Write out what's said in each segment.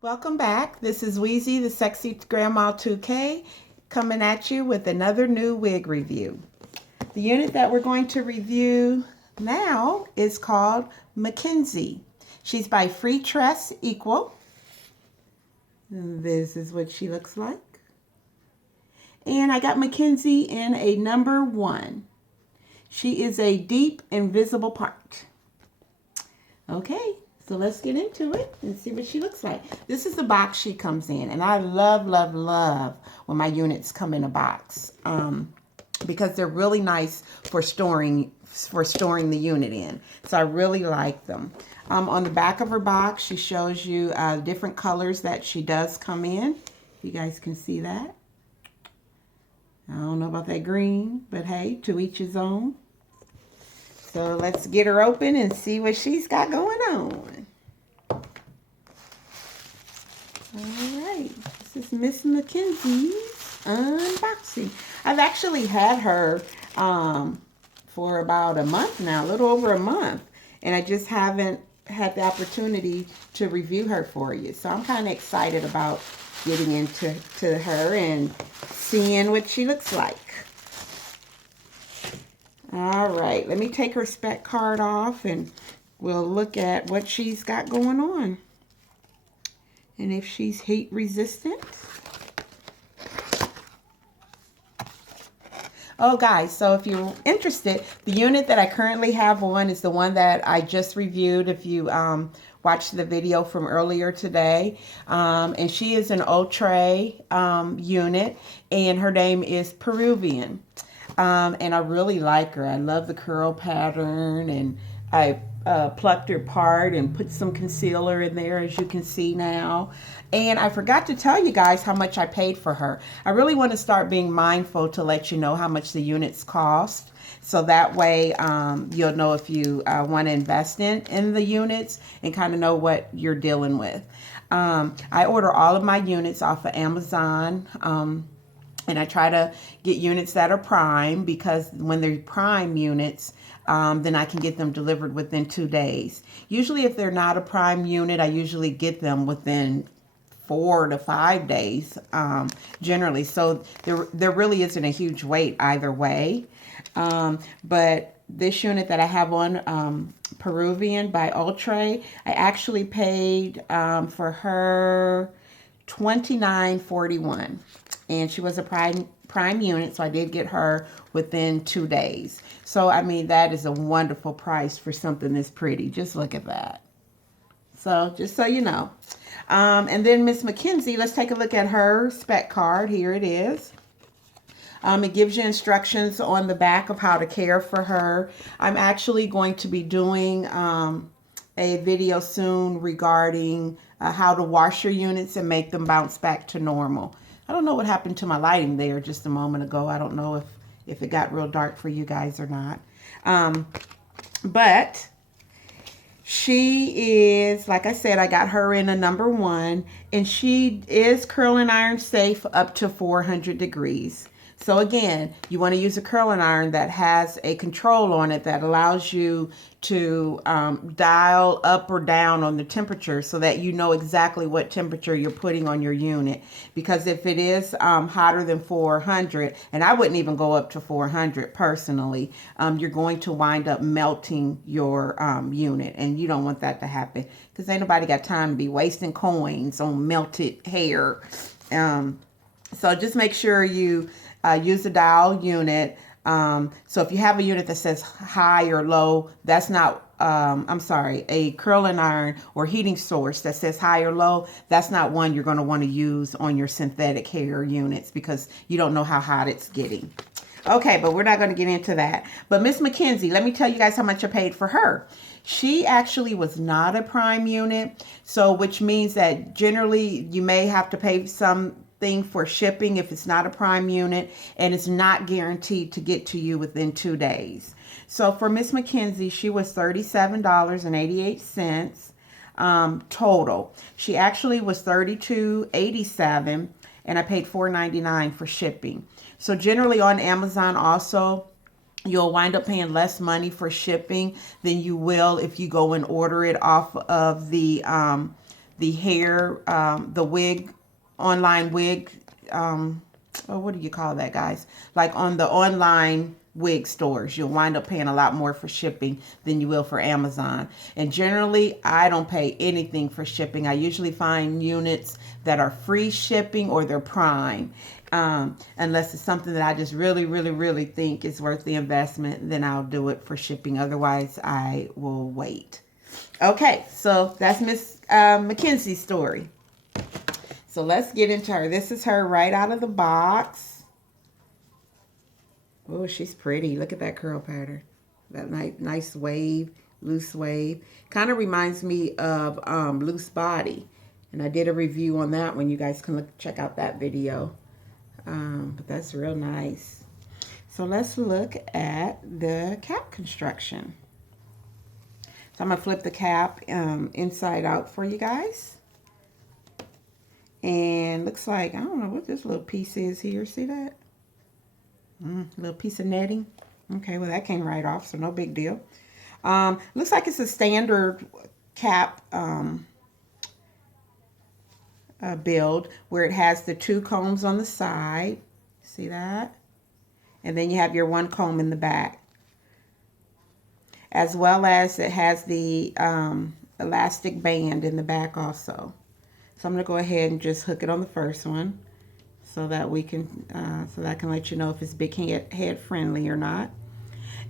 Welcome back. This is Wheezy, the Sexy Grandma 2K, coming at you with another new wig review. The unit that we're going to review now is called Mackenzie. She's by Freetress Equal. This is what she looks like. And I got Mackenzie in a number 1. She is a deep invisible part. Okay. So let's get into it and see what she looks like. This is the box she comes in. And I love, love, love when my units come in a box because they're really nice for storing the unit in. So I really like them. On the back of her box, she shows you different colors that she does come in. You guys can see that. I don't know about that green, but hey, to each his own. So let's get her open and see what she's got going on. All right, this is Miss Mackenzie's unboxing. I've actually had her for about a month now, a little over a month, and I just haven't had the opportunity to review her for you. So I'm kind of excited about getting into her and seeing what she looks like. All right, let me take her spec card off and we'll look at what she's got going on. And if she's heat resistant. Oh, guys, so if you're interested, the unit that I currently have on is the one that I just reviewed if you watched the video from earlier today. And she is an Ultra unit, and her name is Peruvian. And I really like her. I love the curl pattern, and I plucked her apart and put some concealer in there, as you can see now. And I forgot to tell you guys how much I paid for her. I really want to start being mindful to let you know how much the units cost. So that way you'll know if you want to invest in the units and kind of know what you're dealing with. I order all of my units off of Amazon. And I try to get units that are prime, because when they're prime units, then I can get them delivered within 2 days. Usually if they're not a prime unit, I usually get them within 4 to 5 days generally. So there really isn't a huge wait either way. But this unit that I have on, Peruvian by Ultra, I actually paid for her $29.41. And she was a prime unit, so I did get her within 2 days. So, I mean, that is a wonderful price for something this pretty. Just look at that. So, just so you know. And then Miss Mackenzie, let's take a look at her spec card. Here it is. It gives you instructions on the back of how to care for her. I'm actually going to be doing a video soon regarding how to wash your units and make them bounce back to normal. I don't know what happened to my lighting there just a moment ago. I don't know if it got real dark for you guys or not. But she is, like I said, I got her in a number 1. And she is curling iron safe up to 400 degrees. So again, you want to use a curling iron that has a control on it that allows you to dial up or down on the temperature so that you know exactly what temperature you're putting on your unit. Because if it is hotter than 400, and I wouldn't even go up to 400 personally, you're going to wind up melting your unit, and you don't want that to happen, because ain't nobody got time to be wasting coins on melted hair. So just make sure you use a dial unit. So if you have a unit that says high or low, that's not, a curling iron or heating source that says high or low, that's not one you're going to want to use on your synthetic hair units, because you don't know how hot it's getting. Okay, but we're not going to get into that. But Miss Mackenzie, let me tell you guys how much I paid for her. She actually was not a prime unit, so which means that generally you may have to pay something for shipping if it's not a prime unit, and it's not guaranteed to get to you within 2 days. So for Miss Mackenzie, she was $37.88 total. She actually was $32.87, and I paid $4.99 for shipping. So generally on Amazon also, you'll wind up paying less money for shipping than you will if you go and order it off of the the hair, the wig, online wig, oh, what do you call that, guys? Like on the online wig stores, you'll wind up paying a lot more for shipping than you will for Amazon. And generally, I don't pay anything for shipping. I usually find units that are free shipping or they're Prime. Unless it's something that I just really, really, really think is worth the investment, then I'll do it for shipping. Otherwise, I will wait. Okay, so that's Miss Mackenzie's story. So let's get into her. This is her right out of the box. Oh, she's pretty. Look at that curl pattern. That nice wave, loose wave. Kind of reminds me of Loose Body. And I did a review on that one. You guys can check out that video. But that's real nice. So let's look at the cap construction. So I'm going to flip the cap inside out for you guys. And looks like, I don't know what this little piece is here. See that? Little piece of netting. Okay, well that came right off, so no big deal. Looks like it's a standard cap build where it has the 2 combs on the side. See that? And then you have your 1 comb in the back. As well as it has the elastic band in the back also. So I'm going to go ahead and just hook it on the first one so that we can, so that I can let you know if it's big head friendly or not.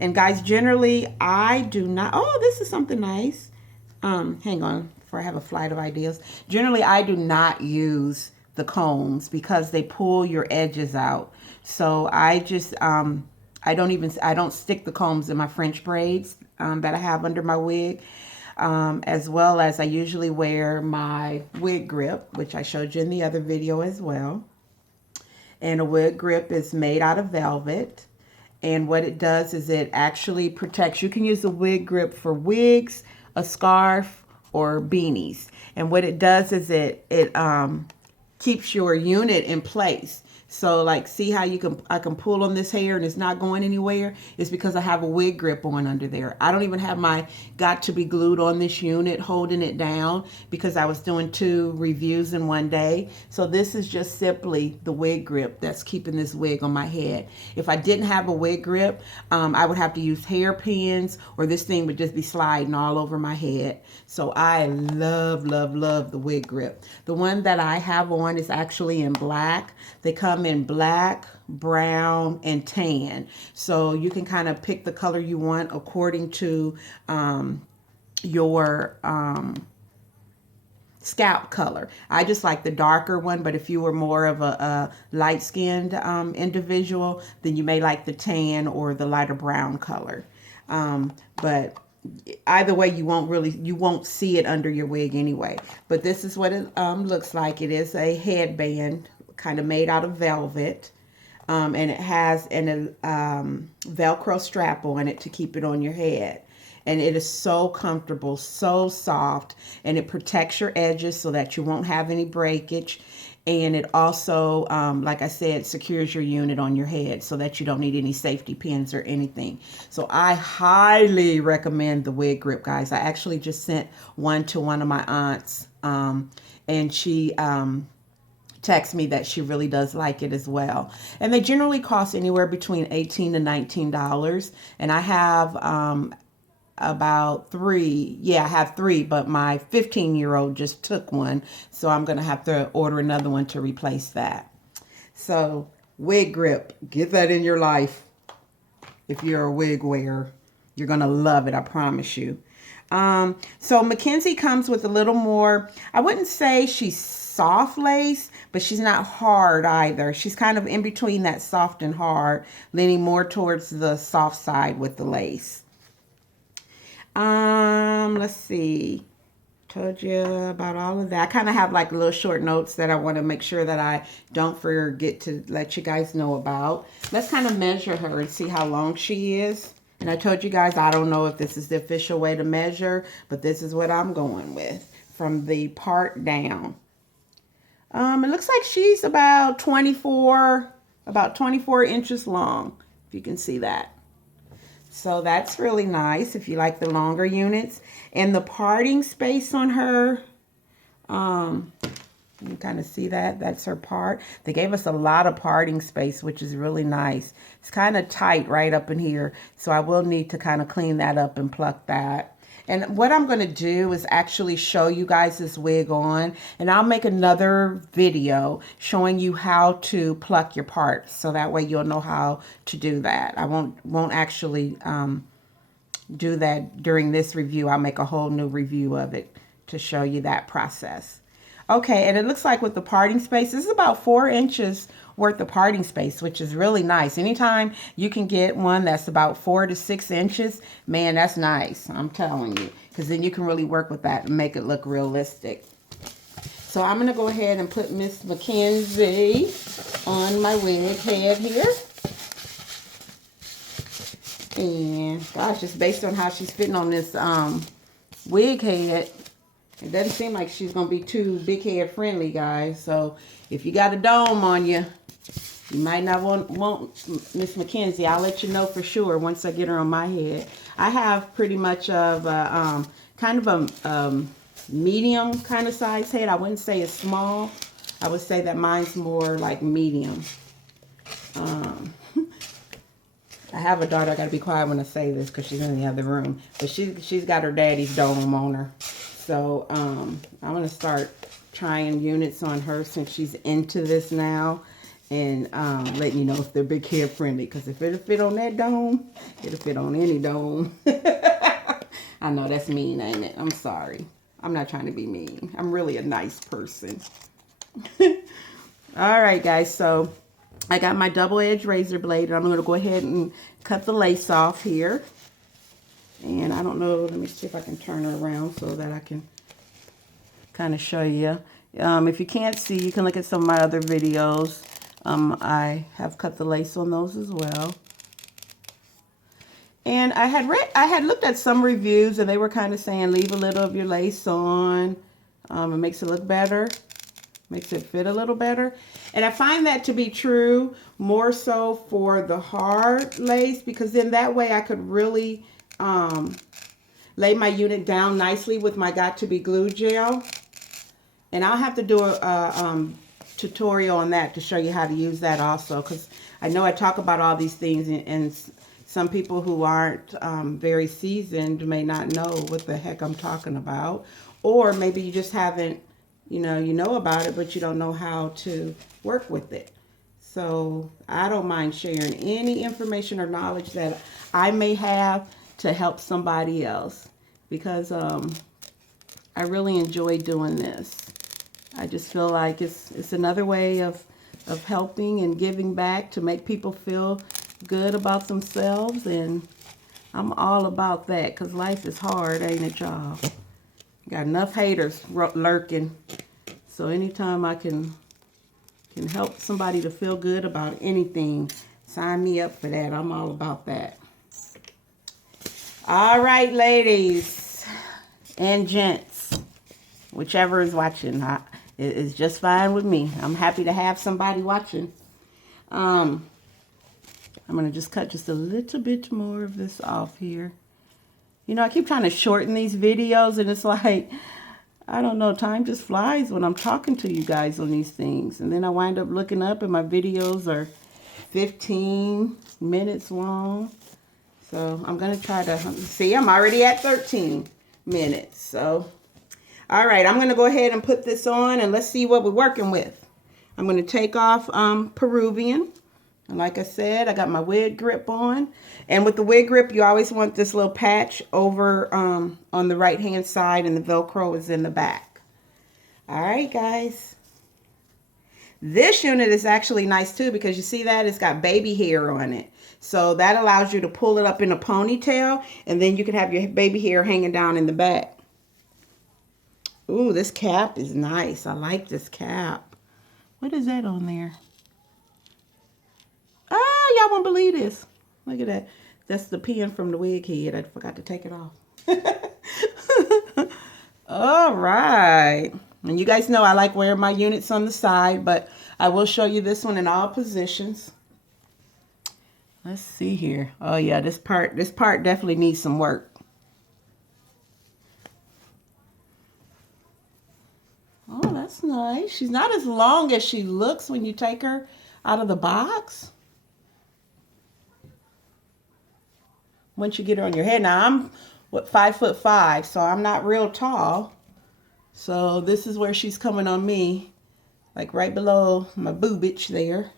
And guys, generally I do not, oh, this is something nice. Hang on before I have a flight of ideas. Generally I do not use the combs because they pull your edges out. So I just, I don't stick the combs in my French braids that I have under my wig. As well as I usually wear my wig grip, which I showed you in the other video as well. And a wig grip is made out of velvet. And what it does is it actually protects. You can use a wig grip for wigs, a scarf, or beanies. And what it does is it keeps your unit in place. So like, see how I can pull on this hair and it's not going anywhere? It's because I have a wig grip on under there. I don't even have my got to be glued on this unit holding it down because I was doing 2 reviews in one day. So this is just simply the wig grip that's keeping this wig on my head. If I didn't have a wig grip, I would have to use hairpins or this thing would just be sliding all over my head. So I love, love, love the wig grip. The one that I have on is actually in black. They come in black, brown, and tan. So you can kind of pick the color you want according to your scalp color. I just like the darker one, but if you were more of a light-skinned individual, then you may like the tan or the lighter brown color. But either way, you won't see it under your wig anyway. But this is what it looks like. It is a headband kind of made out of velvet. And it has an Velcro strap on it to keep it on your head. And it is so comfortable, so soft, and it protects your edges so that you won't have any breakage. And it also, like I said, secures your unit on your head so that you don't need any safety pins or anything. So I highly recommend the wig grip, guys. I actually just sent one to one of my aunts, and she texted me that she really does like it as well. And they generally cost anywhere between $18 to $19. And I have about 3. Yeah, I have 3, but my 15-year-old just took one. So I'm going to have to order another one to replace that. So wig grip, get that in your life. If you're a wig wearer, you're going to love it. I promise you. So Mackenzie comes with a little more, I wouldn't say she's soft lace, but she's not hard either. She's kind of in between that soft and hard, leaning more towards the soft side with the lace. Let's see. Told you about all of that. I kind of have like little short notes that I want to make sure that I don't forget to let you guys know about. Let's kind of measure her and see how long she is. And I told you guys, I don't know if this is the official way to measure, but this is what I'm going with from the part down. It looks like she's about 24 inches long, if you can see that. So that's really nice if you like the longer units. And the parting space on her, You kind of see that? That's her part. They gave us a lot of parting space, which is really nice. It's kind of tight right up in here, so I will need to kind of clean that up and pluck that. And what I'm going to do is actually show you guys this wig on, and I'll make another video showing you how to pluck your parts, so that way you'll know how to do that. I won't actually do that during this review. I'll make a whole new review of it to show you that process. Okay, and it looks like with the parting space, this is about 4 inches worth of parting space, which is really nice. Anytime you can get one that's about 4 to 6 inches, man, that's nice. I'm telling you, because then you can really work with that and make it look realistic. So I'm going to go ahead and put Miss Mackenzie on my wig head here. And gosh, just based on how she's fitting on this wig head, it doesn't seem like she's going to be too big head friendly, guys. So if you got a dome on you, you might not want Miss Mackenzie. I'll let you know for sure once I get her on my head. I have pretty much of a, kind of a medium kind of size head. I wouldn't say it's small. I would say that mine's more like medium. I have a daughter. I got to be quiet when I say this because she's in the other room. But she's got her daddy's dome on her. So I'm going to start trying units on her since she's into this now. And letting you know if they're big head friendly. Because if it'll fit on that dome, it'll fit on any dome. I know that's mean, ain't it? I'm sorry. I'm not trying to be mean. I'm really a nice person. All right, guys. So I got my double-edged razor blade. And I'm going to go ahead and cut the lace off here. And I don't know, let me see if I can turn her around so that I can kind of show you. If you can't see, you can look at some of my other videos. I have cut the lace on those as well. And I had looked at some reviews and they were kind of saying leave a little of your lace on. It makes it look better. Makes it fit a little better. And I find that to be true more so for the hard lace, because then that way I could really lay my unit down nicely with my Got to Be glue gel. And I'll have to do a tutorial on that to show you how to use that also, because I know I talk about all these things, and some people who aren't very seasoned may not know what the heck I'm talking about, or maybe you just haven't, you know about it, but you don't know how to work with it. So I don't mind sharing any information or knowledge that I may have to help somebody else, because I really enjoy doing this. I just feel like it's another way of helping and giving back to make people feel good about themselves, and I'm all about that, because life is hard, ain't it, y'all? Got enough haters lurking, so anytime I can help somebody to feel good about anything, sign me up for that. I'm all about that. All right, ladies and gents, whichever is watching, it's just fine with me. I'm happy to have somebody watching. I'm going to just cut just a little bit more of this off here. You know, I keep trying to shorten these videos, and it's like, I don't know, time just flies when I'm talking to you guys on these things. And then I wind up looking up and my videos are 15 minutes long. So I'm going to try to, see, I'm already at 13 minutes. So, all right, I'm going to go ahead and put this on, and let's see what we're working with. I'm going to take off Peruvian. And like I said, I got my wig grip on. And with the wig grip, you always want this little patch over on the right-hand side, and the Velcro is in the back. All right, guys. This unit is actually nice, too, because you see that? It's got baby hair on it. So that allows you to pull it up in a ponytail, and then you can have your baby hair hanging down in the back. Ooh, this cap is nice. I like this cap. What is that on there? Ah, y'all won't believe this. Look at that. That's the pin from the wig head. I forgot to take it off. All right. And you guys know I like wearing my units on the side, but I will show you this one in all positions. Let's see here. Oh yeah, this part definitely needs some work. That's nice. She's not as long as she looks when you take her out of the box. Once you get her on your head. Now I'm, what, 5'5", so I'm not real tall. So this is where she's coming on me. Like right below my boobage there.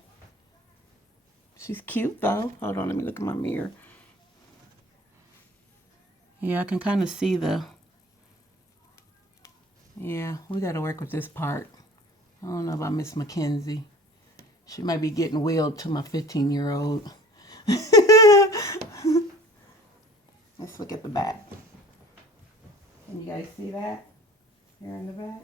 She's cute though. Hold on, let me look in my mirror. Yeah, I can kind of see the... Yeah, we got to work with this part. I don't know about Miss Mackenzie. She might be getting wheeled to my 15-year-old. Let's look at the back. Can you guys see that? Here in the back.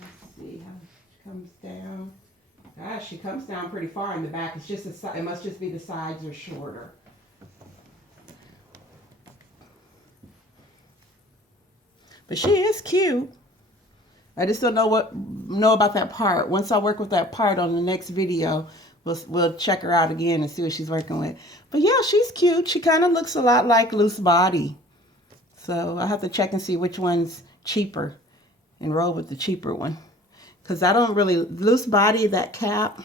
Let's see how she comes down. Gosh, she comes down pretty far in the back. It's just it must just be the sides are shorter. But she is cute. I just don't know about that part. Once I work with that part on the next video, we'll check her out again and see what she's working with. But yeah, she's cute. She kind of looks a lot like Loose Body. So I'll have to check and see which one's cheaper and roll with the cheaper one. Because I don't really, Loose Body, that cap,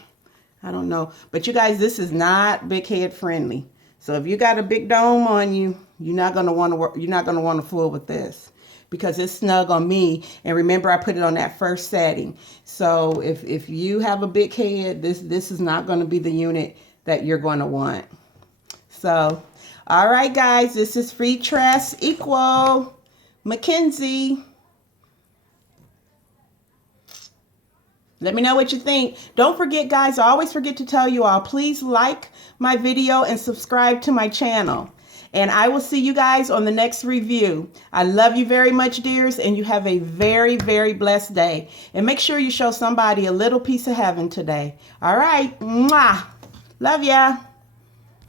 I don't know. But you guys, this is not big head friendly. So if you got a big dome on you, you're not gonna want to fool with this. Because it's snug on me, and remember I put it on that first setting. So if you have a big head, this is not going to be the unit that you're going to want. So, all right guys, this is Freetress equal Mackenzie. Let me know what you think. Don't forget guys, I always forget to tell you all, please like my video and subscribe to my channel. And I will see you guys on the next review. I love you very much, dears, and you have a very, very blessed day. And make sure you show somebody a little piece of heaven today. All right. Mwah. Love ya.